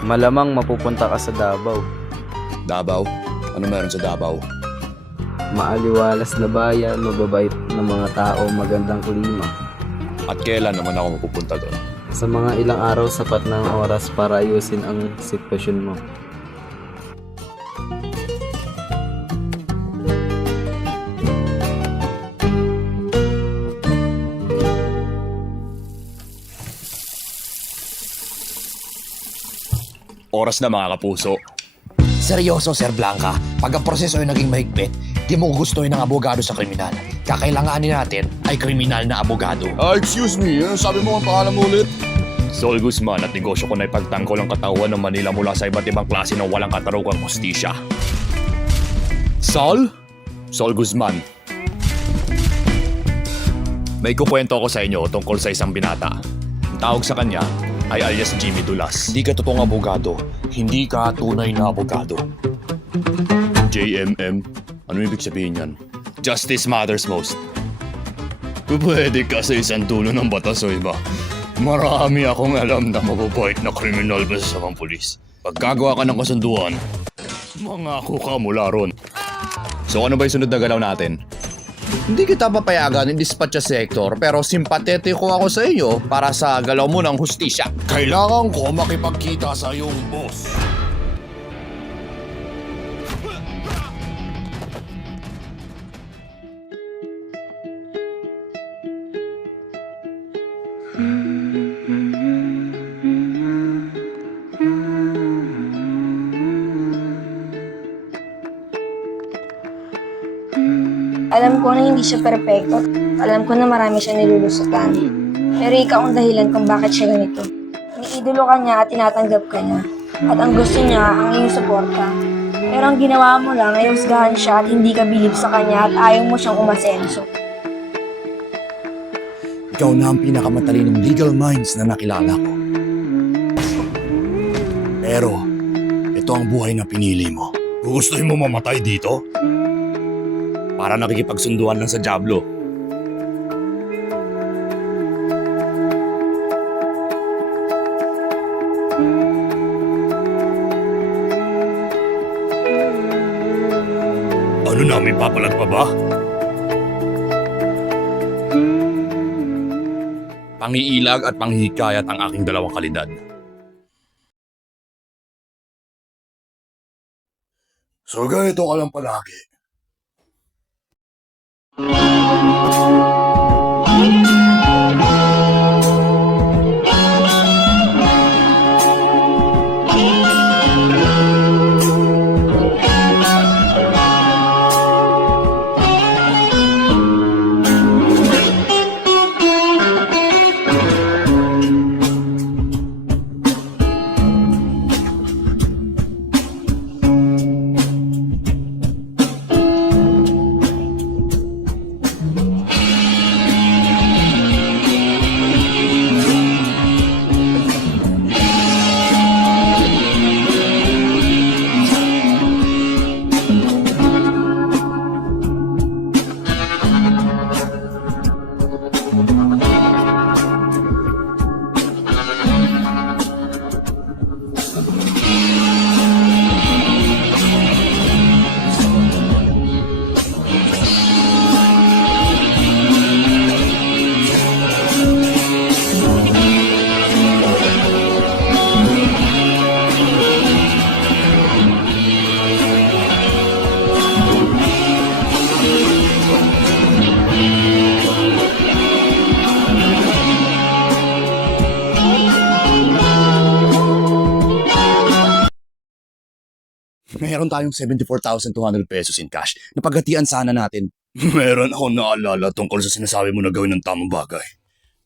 Malamang mapupunta ka sa Davao. Davao? Ano meron sa Davao? Maaliwalas na bayan, mababait na mga tao, magandang klima. At kailan naman ako mapupunta doon? Sa mga ilang araw sapat ng oras para ayusin ang sitwasyon mo. Oras na mga kapuso. Seryoso, Sir Blanca. Pag ang proseso ay naging mahigpit, di mo gustuhin ng abogado sa kriminal. Kakailanganin natin ay kriminal na abogado. Excuse me, ano sabi mo ang pangalan mo ulit? Sol Guzman at negosyo ko na ipagtanggol ang katawan ng Manila mula sa iba't ibang klase ng walang katarungang hustisya. Sol? Sol Guzman. May kukwento ako sa inyo tungkol sa isang binata. Ang tawag sa kanya ay alias Jimmy Dulas. Hindi ka totoong abogado. Hindi ka tunay na abogado. JMM? Ano ibig sabihin yan? Justice matters most. Pwede ka sa isang dulo ng batas o iba. Marami akong alam na mababait na kriminal ba sa mga pulis. Pagkagawa ka ng kasunduan, mangako ka mula ron. So ano ba yung sunod na galaw natin? Hindi kita papayagan in dispatch sector pero simpatetico ako sa iyo para sa galaw mo ng hustisya. Kailangan ko makipagkita sa iyong boss. Alam ko na hindi siya perpekto. Alam ko na marami siya nilulusutan. Pero ikaw ang dahilan kung bakit siya ganito. Iniidolo ka niya at tinatanggap ka niya. At ang gusto niya ang iyong suporta. Pero ang ginawa mo lang ay husgahan siya at hindi ka bilib sa kanya at ayaw mo siyang umasenso. Ikaw na ang pinakamatalinong legal minds na nakilala ko. Pero, ito ang buhay na pinili mo. Gustuhin mo mamatay dito? Para nakikipagsunduan lang sa Diablo. Ano na, may papalag pa ba? Pangiilag at panghihikayat ang aking dalawang kalidad. So ganito ka lang palagi. Meron tayong 74,200 pesos in cash na paghatian sana natin. Meron akong naalala tungkol sa sinasabi mo na gawin ng tamang bagay.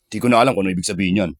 Di ko na alam kung ano ibig sabihin yan.